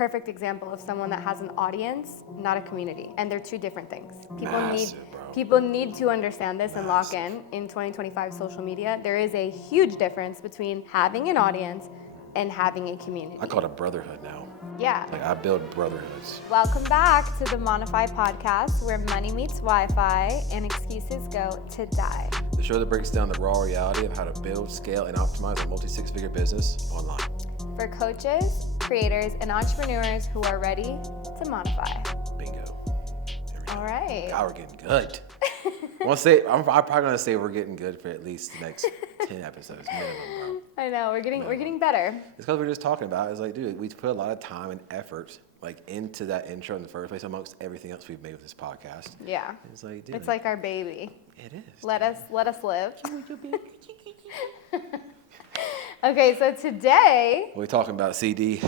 perfect example of someone that has an audience, not a community. And they're two different things. People need to understand this and lock in 2025 social media. There is a huge difference between having an audience and having a community. I call it a brotherhood now. Yeah. Like I build brotherhoods. Welcome back to the Monify podcast, where money meets Wi-Fi and excuses go to die. The show that breaks down the raw reality of how to build, scale, and optimize a multi-six-figure business online. For coaches, creators, and entrepreneurs who are ready to monify. Bingo. All right. God, we're getting good. I'm probably gonna say we're getting good for at least the next 10 episodes minimum, bro. I know we're getting better. It's because we're just talking about it. It's like, dude, we put a lot of time and effort into that intro in the first place, amongst everything else we've made with this podcast. Yeah. It's like, dude, it's like our baby. It is. Let us live. Okay, so today We're talking about CD.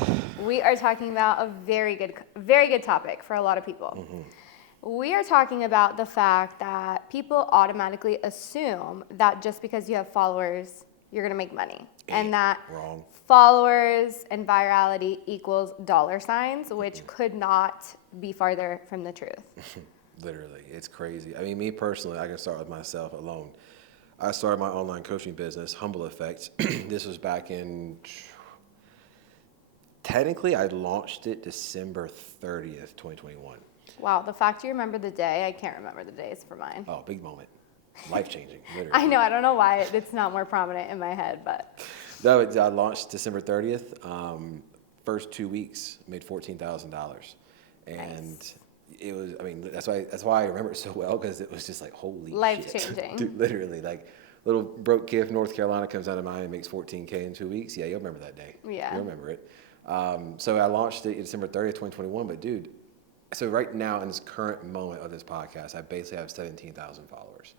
we are talking about a very good topic for a lot of people. Mm-hmm. We are talking about the fact that people automatically assume that just because you have followers, you're gonna make money, and that Wrong. followers and virality equals dollar signs, which could not be farther from the truth. Literally, it's crazy. I mean, me personally, I can start with myself alone. I started my online coaching business, Humble Effect. This was back in, technically I launched it December 30th, 2021. Wow, the fact you remember the day, I can't remember the days for mine. Oh, big moment. Life-changing, literally. I know, I don't know why it's not more prominent in my head, but. No, I launched December 30th. First 2 weeks, made $14,000. And Nice. it was, I mean, that's why I remember it so well, because it was just like, holy Life-changing. shit. Dude, literally, like, little broke kid from North Carolina comes out of mine and makes $14K in 2 weeks. Yeah, you'll remember that day. Yeah. You'll remember it. So I launched it December 30th, 2021. But dude, so right now in this current moment of this podcast, I basically have 17,000 followers.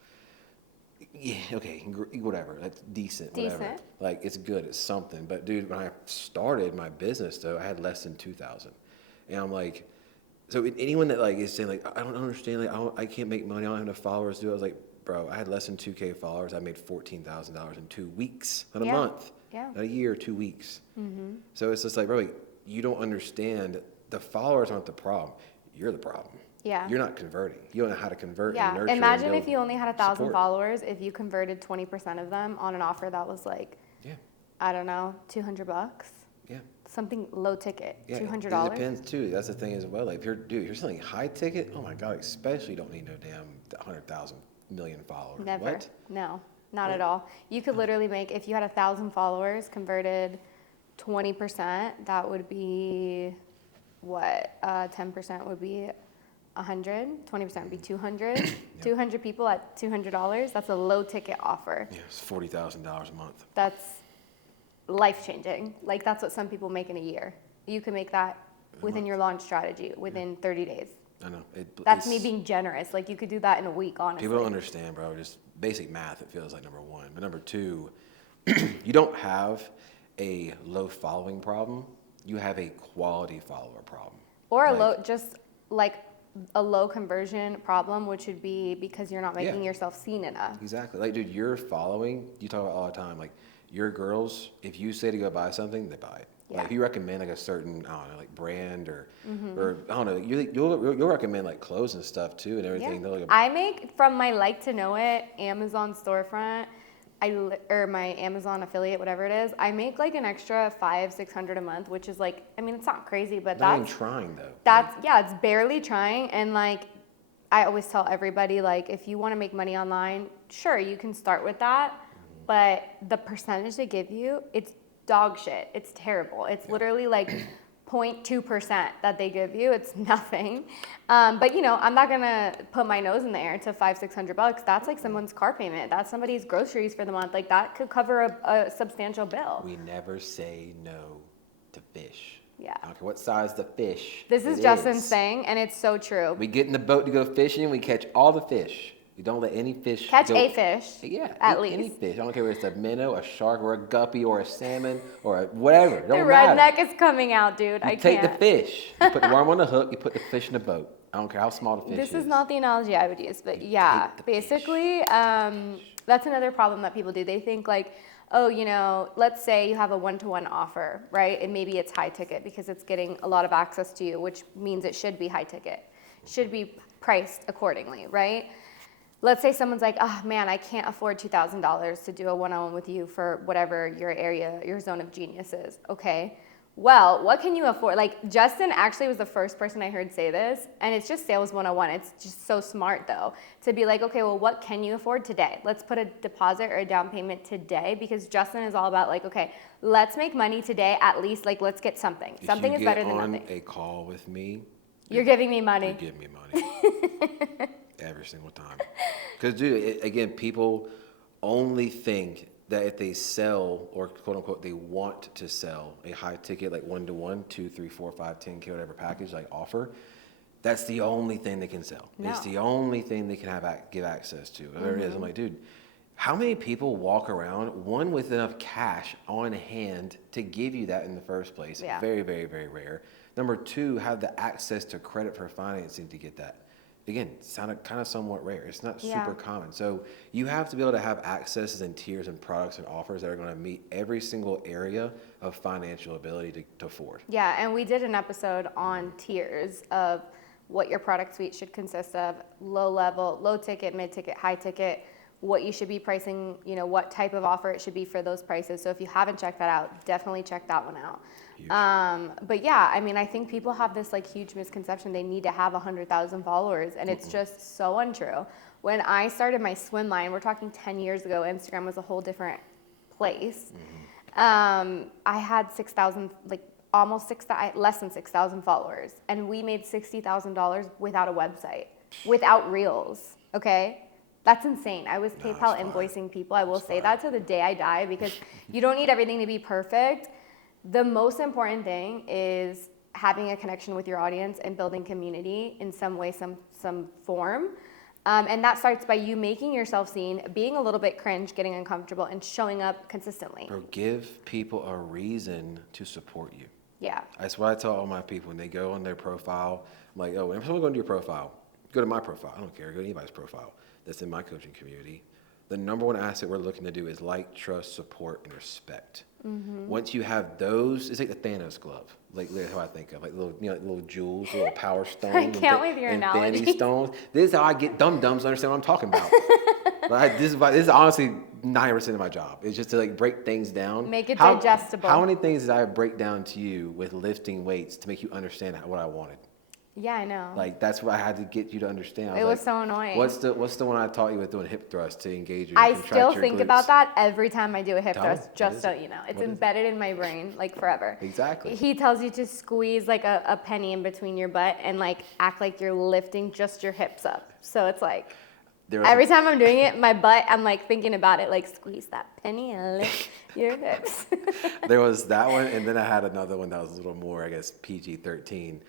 Yeah, okay, whatever. That's decent. Whatever. Like, it's good. It's something. But dude, when I started my business, though, I had less than 2,000. And I'm like, so anyone that like is saying like, I don't understand, like I can't make money, I don't have enough followers to do it. I was like, bro, I had less than 2K followers. I made $14,000 in 2 weeks, not a month, not a year, 2 weeks. Mm-hmm. So it's just like, bro, you don't understand. The followers aren't the problem. You're the problem. Yeah. You're not converting. You don't know how to convert and nurture. Imagine if you only had 1,000 support. followers, if you converted 20% of them on an offer that was like, I don't know, $200. Yeah. Something low ticket, yeah, $200. It depends too. That's the thing as well. Like if you're selling high ticket, oh my God, especially don't need no damn 100,000 million followers. Never. What? No, not at all. You could literally make, if you had 1,000 followers, converted 20%, that would be what? 10% would be 100. 20% would be 200. Yep. 200 people at $200. That's a low ticket offer. Yeah, it's $40,000 a month. That's life-changing. Like, that's what some people make in a year. You can make that within your launch strategy within 30 days. I know. That's me being generous. Like, you could do that in a week, honestly. People don't understand, bro. Just basic math, it feels like number one. But number two, you don't have a low following problem. You have a quality follower problem. Or a low conversion problem, which would be because you're not making yourself seen enough. Exactly. Like, dude, your following, you talk about all the time, like, your girls, if you say to go buy something, they buy it. Yeah. Like if you recommend like a certain, I don't know, like brand or I don't know, you'll recommend like clothes and stuff too and everything. Yeah. Like I make from my Like to Know It Amazon storefront, or my Amazon affiliate, whatever it is. I make like an extra $500-$600 a month, which is like, I mean, it's not crazy, but not that's even trying though. It's barely trying. And like, I always tell everybody, like, if you want to make money online, sure, you can start with that. But the percentage they give you, it's dog shit. It's terrible. It's literally like 0.2% that they give you. It's nothing. But I'm not gonna put my nose in the air to $500-$600. That's like someone's car payment. That's somebody's groceries for the month. Like that could cover a substantial bill. We never say no to fish. Yeah. I don't care what size the fish. This is Justin's thing, and it's so true. We get in the boat to go fishing. We catch all the fish. You don't let any fish catch a fish. Yeah, at least any fish. I don't care if it's a minnow, a shark, or a guppy, or a salmon, or whatever. It the don't matter. redneck is coming out, dude. I can't. Take the fish. You put the worm on the hook. You put the fish in the boat. I don't care how small the fish is. This is not the analogy I would use, but yeah, basically, that's another problem that people do. They think like, oh, let's say you have a one-to-one offer, right? And maybe it's high ticket because it's getting a lot of access to you, which means it should be high ticket, should be priced accordingly, right? Let's say someone's like, oh man, I can't afford $2,000 to do a one-on-one with you for whatever your area, your zone of genius is. Okay, well, what can you afford? Like Justin actually was the first person I heard say this, and it's just sales 101. It's just so smart though, to be like, okay, well, what can you afford today? Let's put a deposit or a down payment today, because Justin is all about like, okay, let's make money today, at least like, let's get something. Something is better than nothing. If you get on a call with me, you're giving me money. You give me money. Every single time. Because, dude, again, people only think that if they sell, or quote unquote, they want to sell a high ticket, like 1-to-1, 2, 3, 4, 5, 10K, whatever package, like offer, that's the only thing they can sell. No. It's the only thing they can give access to. Whatever it is. I'm like, dude, how many people walk around, one, with enough cash on hand to give you that in the first place? Yeah. Very, very, very rare. Number two, have the access to credit for financing to get that. Again, sounded kind of somewhat rare. It's not super common. So you have to be able to have accesses and tiers and products and offers that are going to meet every single area of financial ability to afford. Yeah, and we did an episode on tiers of what your product suite should consist of: low level, low ticket, mid ticket, high ticket, what you should be pricing, what type of offer it should be for those prices. So if you haven't checked that out, definitely check that one out. But yeah, I mean, I think people have this like huge misconception they need to have 100,000 followers, and it's just so untrue. When I started my swim line, we're talking 10 years ago, Instagram was a whole different place. I had 6,000, like almost 6,000, less than 6,000 followers, and we made $60,000 without a website, without reels. Okay. That's insane. I was PayPal invoicing people. I will say that to the day I die, because you don't need everything to be perfect. The most important thing is having a connection with your audience and building community in some way, some form. And that starts by you making yourself seen, being a little bit cringe, getting uncomfortable, and showing up consistently. Or give people a reason to support you. Yeah. That's what I tell all my people when they go on their profile. I'm like, oh, whenever someone's going to do your profile, go to my profile. I don't care. Go to anybody's profile that's in my coaching community. The number one asset we're looking to do is like, trust, support, and respect. Once you have those, it's like the Thanos glove, like how I think of, like little, little jewels, little power stones. I can't with your analogy. Infinity stones. This is how I get dum-dums to understand what I'm talking about. This is honestly 90% of my job. It's just to like break things down. Make it digestible. How many things did I break down to you with lifting weights to make you understand what I wanted? Yeah, I know. Like that's what I had to get you to understand. It was so annoying. What's the one I taught you with doing hip thrust to engage your I still think glutes? about that every time I do a hip thrust, just so you know. It's embedded in my brain like forever. Exactly. He tells you to squeeze like a penny in between your butt and like act like you're lifting just your hips up. So it's like every time I'm doing it, my butt, I'm like thinking about it, like squeeze that penny and lift your hips. There was that one, and then I had another one that was a little more, I guess, PG-13.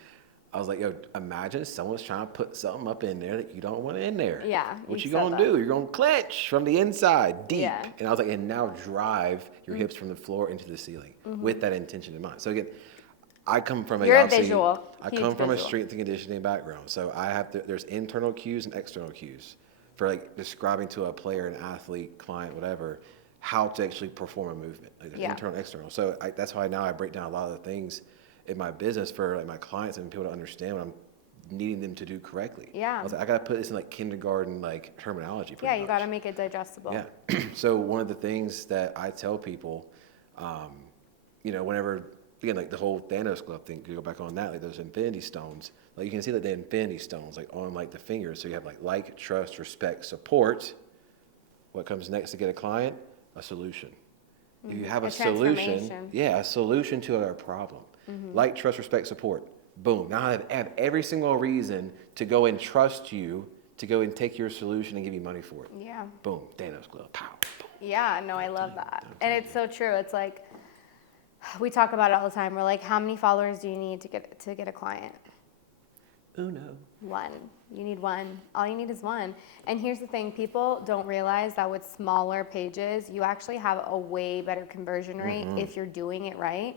I was like, yo, imagine someone's trying to put something up in there that you don't want in there. Yeah. What you gonna do? You're gonna clench from the inside, deep. Yeah. And I was like, and now drive your hips from the floor into the ceiling with that intention in mind. So again, I come from You're a visual. I come from a strength and conditioning background. So I have there's internal cues and external cues for like describing to a player, an athlete, client, whatever, how to actually perform a movement. Like there's internal and external. So that's why now I break down a lot of the things in my business for like my clients and people to understand what I'm needing them to do correctly. Yeah. I was like, I gotta put this in like kindergarten like terminology. Yeah, you gotta make it digestible. Yeah. So one of the things that I tell people, whenever again like the whole Thanos glove thing, you go back on that, like those infinity stones, like you can see like the infinity stones like on like the fingers. So you have like, trust, respect, support. What comes next to get a client? A solution. If you have a solution, a solution to our problem. Like, trust, respect, support. Boom. Now I have every single reason to go and trust you, to go and take your solution and give you money for it. Yeah. Boom. Thanos glove. Pow. Boom. Yeah, no, I love that. And it's so true. It's like, we talk about it all the time. We're like, how many followers do you need to get a client? Uno. One. You need one. All you need is one. And here's the thing. People don't realize that with smaller pages, you actually have a way better conversion rate if you're doing it right,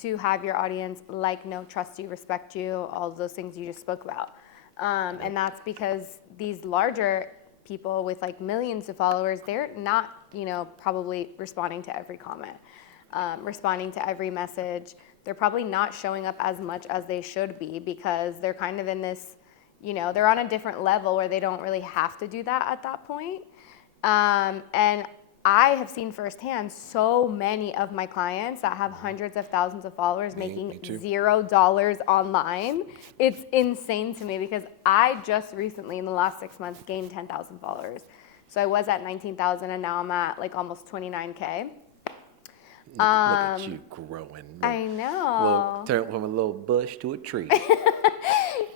to have your audience like, know, trust you, respect you, all of those things you just spoke about. And that's because these larger people with like millions of followers, they're not, you know, probably responding to every comment, responding to every message. They're probably not showing up as much as they should be because they're kind of in this, you know, they're on a different level where they don't really have to do that at that point. And I have seen firsthand so many of my clients that have hundreds of thousands of followers making $0 online. It's insane to me because I just recently in the last 6 months gained 10,000 followers. So I was at 19,000 and now I'm at like almost 29K. Look at you growing. I know. Turn from a little bush to a tree.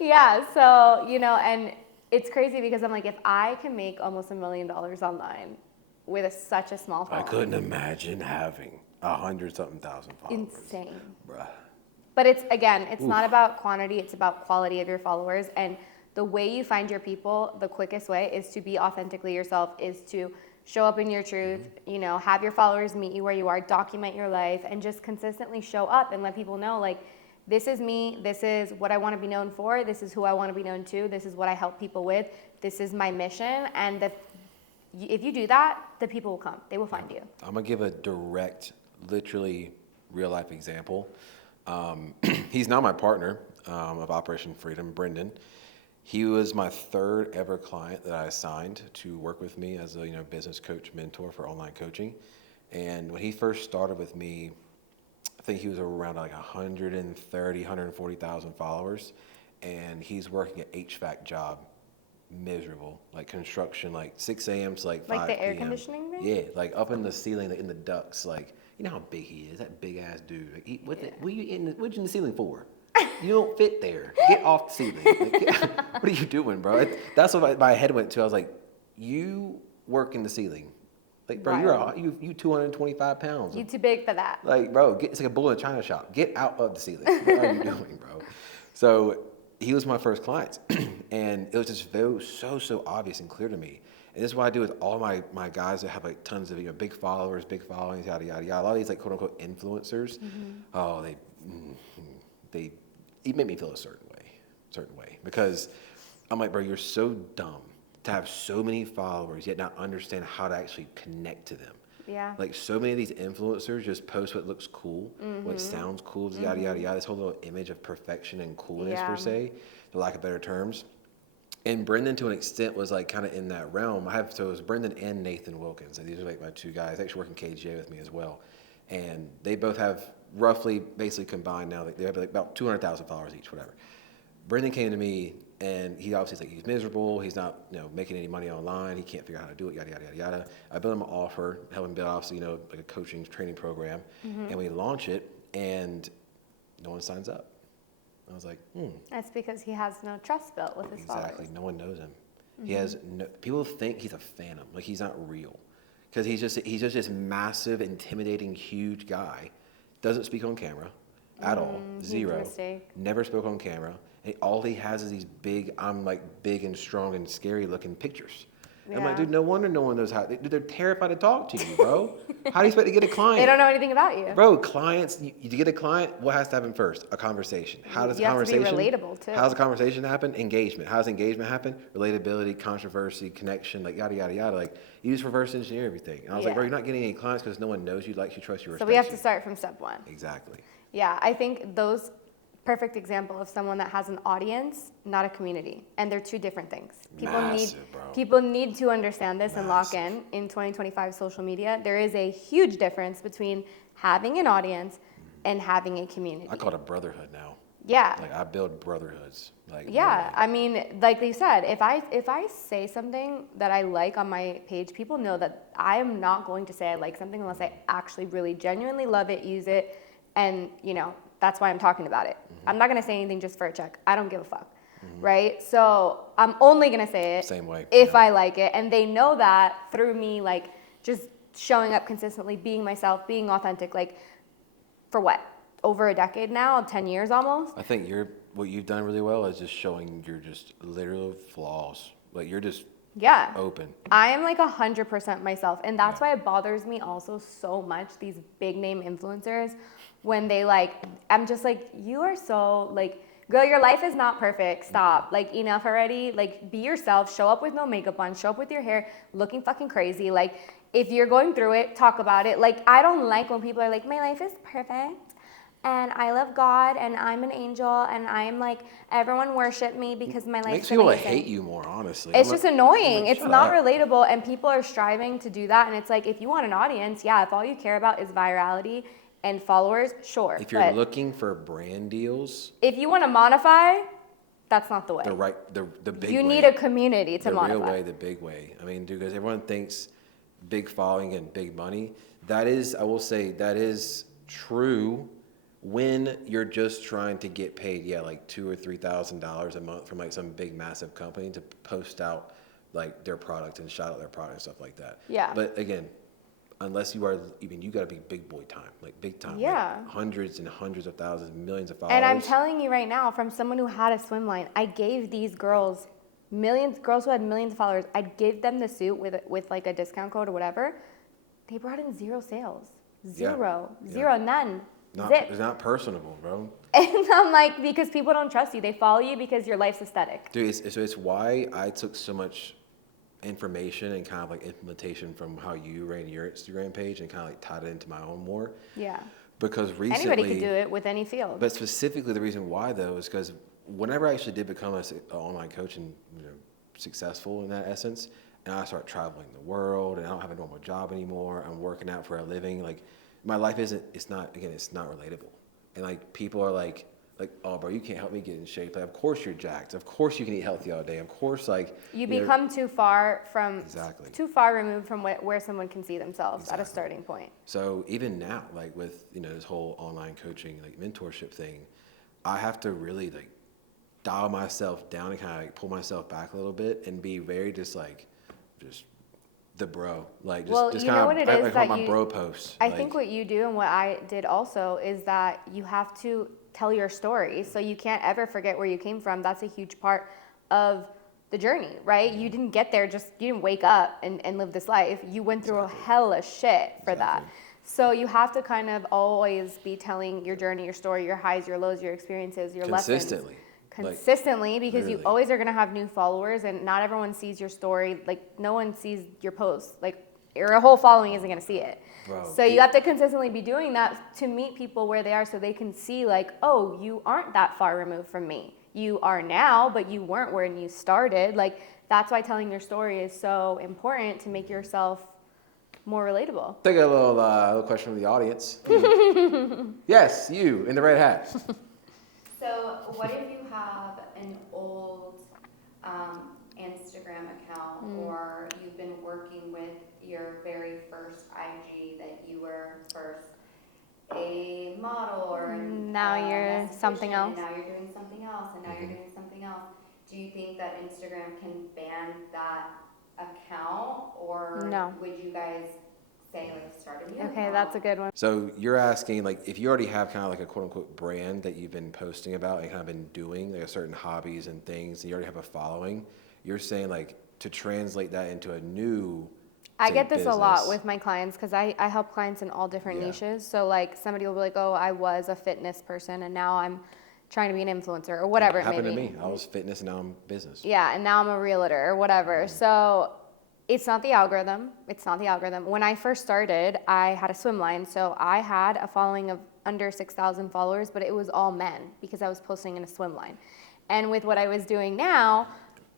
Yeah, so, you know, and it's crazy because I'm like, if I can make almost $1 million online with such a small following. I couldn't imagine having 100-something thousand followers. Insane. Bruh. But it's, again, it's not about quantity, it's about quality of your followers. And the way you find your people, the quickest way is to be authentically yourself, is to show up in your truth, you know, have your followers meet you where you are, document your life, and just consistently show up and let people know, like, this is me, this is what I want to be known for, this is who I want to be known to, this is what I help people with, this is my mission, and if you do that, the people will come, they will find you. I'm going to give a direct, literally real-life example. He's now my partner of Operation Freedom, Brendan. He was my third ever client that I assigned to work with me as a business coach mentor for online coaching. And when he first started with me, I think he was around like 130, 140,000 followers. And he's working an HVAC job, miserable, like construction, like 6 a.m. to like 5 p.m. Like the air conditioning thing? Yeah, like up in the ceiling, like in the ducts. Like, you know how big he is, that big ass dude. Like, what you in the ceiling for? You don't fit there. Get off the ceiling. Like, what are you doing, bro? That's what my head went to. I was like, you work in the ceiling. Like, bro, you 225 pounds. You too big for that. Like, bro, it's like a bull in a china shop. Get out of the ceiling. What are you doing, bro? So he was my first client. And it was just so obvious and clear to me. And this is what I do with all my guys that have like tons of big followers, big followings, yada, yada, yada. A lot of these like quote unquote influencers, oh, they make me feel a certain way, because I'm like, bro, you're so dumb to have so many followers yet not understand how to actually connect to them. Yeah. Like, so many of these influencers just post what looks cool, what sounds cool, yada, yada, yada. This whole little image of perfection and coolness, per se, for lack of better terms. And Brendan, to an extent, was like kind of in that realm. So it was Brendan and Nathan Wilkins. And these are like my two guys. They actually work in KJ with me as well. And they both have roughly, basically combined now, they have like about 200,000 followers each, whatever. Brendan came to me, and he obviously is like, he's miserable. He's not, making any money online. He can't figure out how to do it, yada, yada, yada, yada. I built him an offer, help him build, obviously, like a coaching training program. And we launch it, and no one signs up. I was like, That's because he has no trust built with his followers. Exactly. No one knows him. He has people think he's a phantom, like he's not real. Because he's just this massive, intimidating, huge guy. Doesn't speak on camera at all. Zero. Never spoke on camera. And all he has is these big, I'm like big and strong and scary looking pictures. Yeah. I'm like, dude, no wonder no one knows how. Dude, they're terrified to talk to you, bro. How do you expect to get a client? They don't know anything about you. Bro, clients, you get a client, what has to happen first? A conversation. How does the conversation? You have to be relatable, too. How does the conversation happen? Engagement. How does engagement happen? Relatability, controversy, connection, like yada, yada, yada. Like, you just reverse engineer everything. And I was like, bro, you're not getting any clients because no one knows you, likes you, trusts you, respects you. So we have to start from step one. Exactly. Yeah, I think those perfect example of someone that has an audience, not a community, and they're two different things. People need to understand this and lock in 2025 social media. There is a huge difference between having an audience and having a community. I call it a brotherhood now. Yeah. Like, I build brotherhoods. Like, yeah, I mean, like they said, if I say something that I like on my page, people know that I am not going to say I like something unless I actually really genuinely love it, use it, and that's why I'm talking about it. I'm not going to say anything just for a check. I don't give a fuck, right? So I'm only going to say it same way if I like it. And they know that through me, like, just showing up consistently, being myself, being authentic, like, for what? Over a decade now, 10 years almost? I think what you've done really well is just showing your just literal flaws. Like, you're just open. I am like 100% myself. And that's why it bothers me also so much, these big name influencers, when they I'm just like, you are so Girl, your life is not perfect. Stop. Like, enough already. Like, be yourself. Show up with no makeup on. Show up with your hair looking fucking crazy. Like, if you're going through it, talk about it. Like, I don't like when people are like, my life is perfect and I love God and I'm an angel and I'm like, everyone worship me because my life's Makes people amazing. hate you more, honestly. It's just annoying. like, It's shut not up. relatable, and people are striving to do that. And it's like, if you want an audience, yeah, if all you care about is virality and followers, sure. If you're but looking for brand deals, if you want to monetize, that's not the way. the big You way. need a community to the monetize. real way, the big way. I mean, dude, because everyone thinks big following and big money. That is, I will say, that is true when you're just trying to get paid, yeah, like $2,000 or $3,000 a month from like some big massive company to post out like their product and shout out their product and stuff like that. Yeah. But again, unless you are, even you got to be big boy time, like big time. Yeah. Like hundreds and hundreds of thousands, millions of followers. And I'm telling you right now, from someone who had a swim line, I gave these girls, girls who had millions of followers, I'd give them the suit with like a discount code or whatever. They brought in zero sales. Zero, none. Zip. It's not personable, bro. And I'm like, because people don't trust you. They follow you because your life's aesthetic. Dude, it's why I took so much information and kind of like implementation from how you ran your Instagram page and kind of like tied it into my own more. Yeah. Because recently, Anybody could do it with any field. But specifically, the reason why though is because whenever I actually did become an online coach and successful in that essence, and I start traveling the world and I don't have a normal job anymore, I'm working out for a living. Like my life it's not relatable. And like people are like, oh, bro, you can't help me get in shape. Like, of course you're jacked. Of course you can eat healthy all day. Of course, like you become too far removed from where someone can see themselves at a starting point. So even now, like with this whole online coaching, like mentorship thing, I have to really like dial myself down and kind of like pull myself back a little bit and be very just the bro, like just you kind know of what it I is call that my bro posts. I think what you do and what I did also is that you have to tell your story, so you can't ever forget where you came from. That's a huge part of the journey, right? You didn't get there you didn't wake up and live this life. You went through a hell of shit for that. So you have to kind of always be telling your journey, your story, your highs, your lows, your experiences, your lessons. Consistently, because literally. you always are going to have new followers, and not everyone sees your story. Like, no one sees your posts. Like, your whole following isn't going to see it. Bro, so you have to consistently be doing that to meet people where they are, so they can see like, oh, you aren't that far removed from me. You are now, but you weren't when you started. Like, that's why telling your story is so important, to make yourself more relatable. Take a little question from the audience. Yes, you in the red hat. So what if you have an old Instagram account, or you've been working with your very first IG that you were first a model, or now you're something else, and now you're doing something else, and now you're doing something else. Do you think that Instagram can ban that account, or No. would you guys say like start a new Okay, account? that's a good one. So you're asking, like, if you already have kind of like a quote unquote brand that you've been posting about and kind of been doing, like certain hobbies and things, and you already have a following, you're saying like to translate that into a new I say, get this business. a lot with my clients, because I help clients in all different niches. So like somebody will be like, oh, I was a fitness person and now I'm trying to be an influencer, or whatever it may be. Happened to me. I was fitness and now I'm business. Yeah, and now I'm a realtor or whatever. So it's not the algorithm. It's not the algorithm. When I first started, I had a swim line. So I had a following of under 6,000 followers, but it was all men because I was posting in a swim line. And with what I was doing now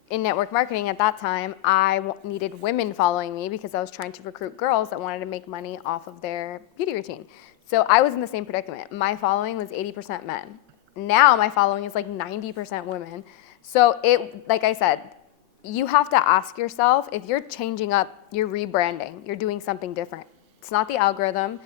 in network marketing at that time, I needed women following me because I was trying to recruit girls that wanted to make money off of their beauty routine. So I was in the same predicament. My following was 80% men. Now my following is like 90% women. So it, like I said, you have to ask yourself, if you're changing up, you're rebranding, you're doing something different. It's not the algorithm.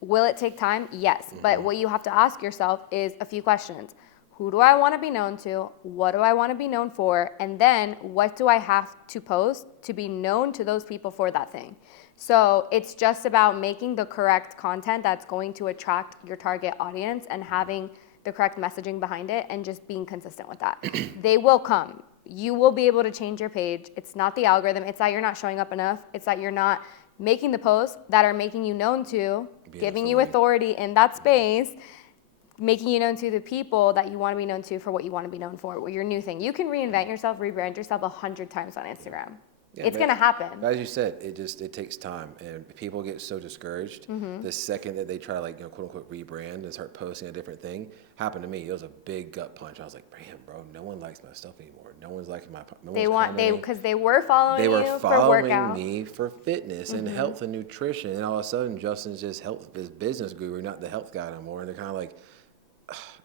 Will it take time? Yes. But what you have to ask yourself is a few questions. Who do I want to be known to? What do I want to be known for? And then what do I have to post to be known to those people for that thing? So it's just about making the correct content that's going to attract your target audience and having the correct messaging behind it, and just being consistent with that. They will come. You will be able to change your page. It's not the algorithm. It's that you're not showing up enough. It's that you're not making the posts that are making you known to, giving you authority in that space. making you known to the people that you want to be known to for what you want to be known for, your new thing. You can reinvent yourself, rebrand yourself 100 times on Instagram. Yeah, it's going to happen. As you said, it takes time, and people get so discouraged the second that they try to, like, you know, quote unquote rebrand and start posting a different thing. Happened to me. It was a big gut punch. I was like, man, bro, no one likes my stuff anymore. No one's liking my. No because they were following you for workout. They were following me for fitness and health and nutrition, and all of a sudden Justin's just this business guru, not the health guy anymore. And they're kind of like,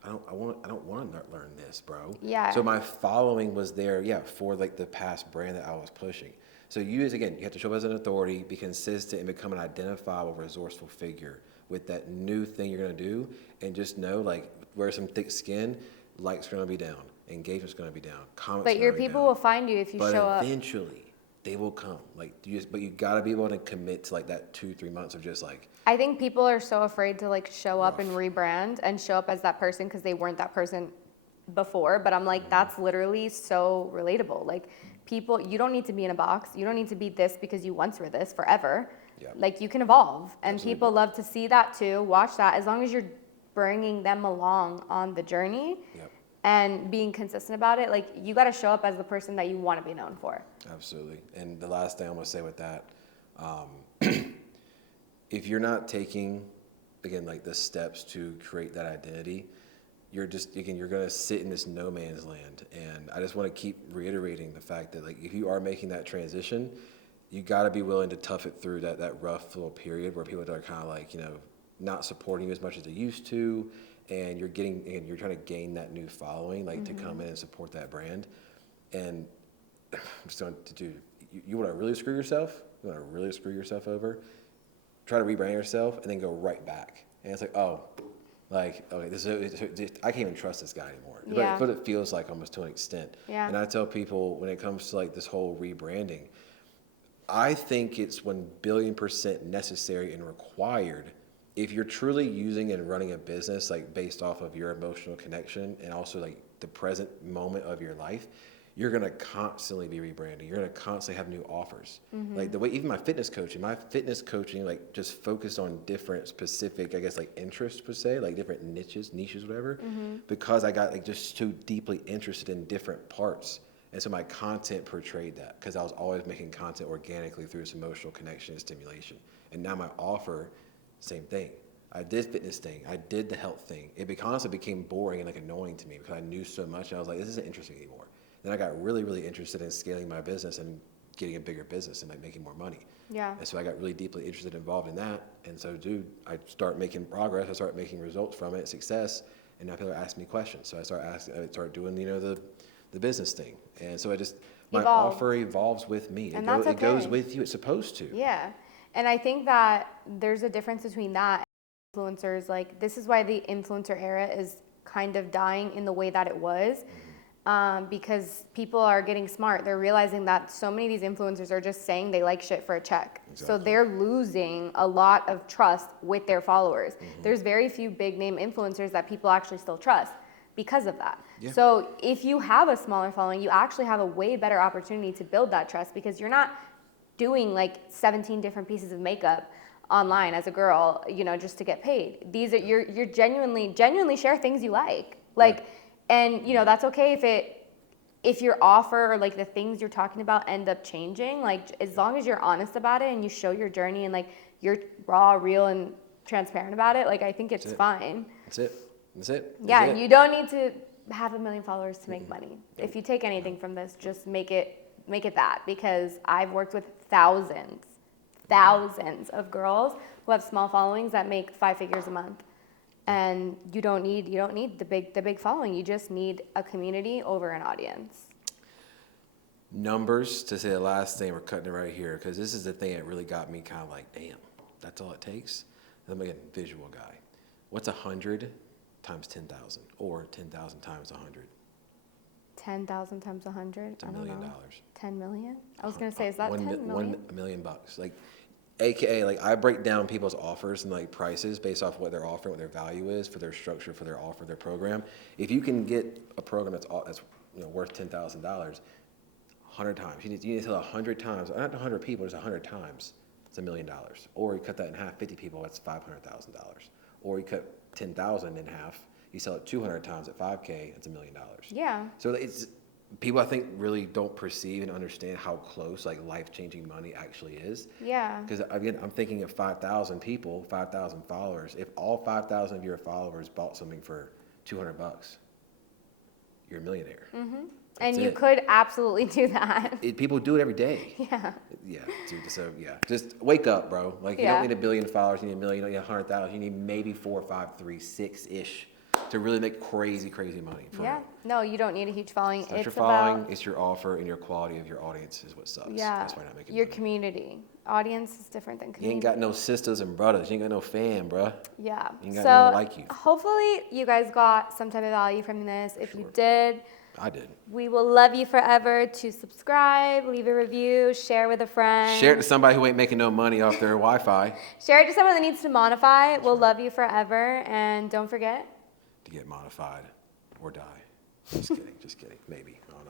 I don't want to learn this, bro. Yeah. So my following was there, for like the past brand that I was pushing. So you have to show up as an authority, be consistent, and become an identifiable, resourceful figure with that new thing you're going to do. And just know, like, wear some thick skin, likes are going to be down, engagement's going to be down, comments But your people will find you if you show up. But eventually, they will come. Like, but you got to be able to commit to like that 2-3 months of just like. I think people are so afraid to like show up and rebrand and show up as that person because they weren't that person before. But I'm like, that's literally so relatable. Like, people, you don't need to be in a box. You don't need to be this because you once were this forever. Yeah. Like, you can evolve. And Absolutely. people love to see that too, watch that. As long as you're bringing them along on the journey and being consistent about it, like, you got to show up as the person that you want to be known for. Absolutely. And the last thing I'm going to say with that, if you're not taking, again, like the steps to create that identity, you're going to sit in this no man's land. And I just want to keep reiterating the fact that, like, if you are making that transition, you got to be willing to tough it through that rough little period where people are kind of like, you know, not supporting you as much as they used to. And you're trying to gain that new following, like to come in and support that brand. And I'm just going to do, you want to really screw yourself? You want to really screw yourself over? Try to rebrand yourself and then go right back. And it's like, okay, I can't even trust this guy anymore. Yeah. But it feels like almost to an extent. Yeah. And I tell people when it comes to like this whole rebranding, I think it's 1,000,000,000% necessary and required if you're truly using and running a business like based off of your emotional connection and also like the present moment of your life. You're going to constantly be rebranding. You're going to constantly have new offers. Like the way, even my fitness coaching, like just focused on different specific, I guess, like interests per se, like different niches, whatever, because I got like just so deeply interested in different parts. And so my content portrayed that because I was always making content organically through this emotional connection and stimulation. And now my offer, same thing. I did fitness thing. I did the health thing. It honestly became boring and like annoying to me because I knew so much. And I was like, this isn't interesting anymore. Then I got really, really interested in scaling my business and getting a bigger business and like making more money. Yeah. And so I got really deeply interested, involved in that. And so, I start making progress. I start making results from it, success. And now people are asking me questions. So I start doing, the business thing. And so my offer evolves with me. And it goes with you. It's supposed to. Yeah. And I think that there's a difference between that and influencers. Like, this is why the influencer era is kind of dying in the way that it was. Because people are getting smart. They're realizing that so many of these influencers are just saying they like shit for a check. Exactly. So they're losing a lot of trust with their followers. There's very few big name influencers that people actually still trust because of that. Yeah. So if you have a smaller following, you actually have a way better opportunity to build that trust because you're not doing like 17 different pieces of makeup online as a girl, just to get paid. These are, you're genuinely share things you like. And that's okay if your offer or like the things you're talking about end up changing, like as long as you're honest about it and you show your journey and like you're raw, real, and transparent about it, like I think it's fine. That's it. Yeah, and you don't need to have 1 million followers to make money. If you take anything from this, just make it that, because I've worked with thousands of girls who have small followings that make 5 figures a month. And you don't need the big following. You just need a community over an audience. Numbers, to say the last thing, we're cutting it right here, because this is the thing that really got me kind of like, damn, that's all it takes? I'm a visual guy. What's 100 times 10,000 or 10,000 times 100? 10,000 times 100? It's $1 million. 10 million? I was going to say, is that 10 million? $1 million. Like, AKA, like, I break down people's offers and like prices based off what they're offering, what their value is for their structure, for their offer, their program. If you can get a program that's worth $10,000, 100 times, you need to tell 100 times, not 100 people, just 100 times, it's $1 million. Or you cut that in half, 50 people, that's $500,000. Or you cut 10,000 in half, You sell it 200 times at 5K, it's $1 million. Yeah. So it's people I think really don't perceive and understand how close like life-changing money actually is. Yeah. Because again, I'm thinking of 5,000 people, 5,000 followers. If all 5,000 of your followers bought something for $200, you're a millionaire. Mm-hmm. And That's you it. could absolutely do that. People do it every day. Yeah. Yeah, dude. So yeah, just wake up, bro. Like you Yeah. don't need 1 billion followers. You need 1 million. You don't need 100,000. You need maybe 4, 5, 3, 6-ish to really make crazy money. For Yeah. real. No, you don't need a huge following. It's not It's your following. about It's your offer and your quality of your audience is what sucks. yeah, That's why you're not making your money. community. Audience is different than You community. ain't got no sisters and brothers. You ain't got no fam, bruh. Yeah. You ain't got So no one like you. hopefully you guys got some type of value from this. If you Sure. did, I did. we will love you forever. To subscribe, leave a review, share with a friend. Share it to somebody who ain't making no money off their Wi-Fi. Share it to someone that needs to monetize. We'll love you forever. And don't forget. To get modified or die. Just kidding. Just kidding. Maybe.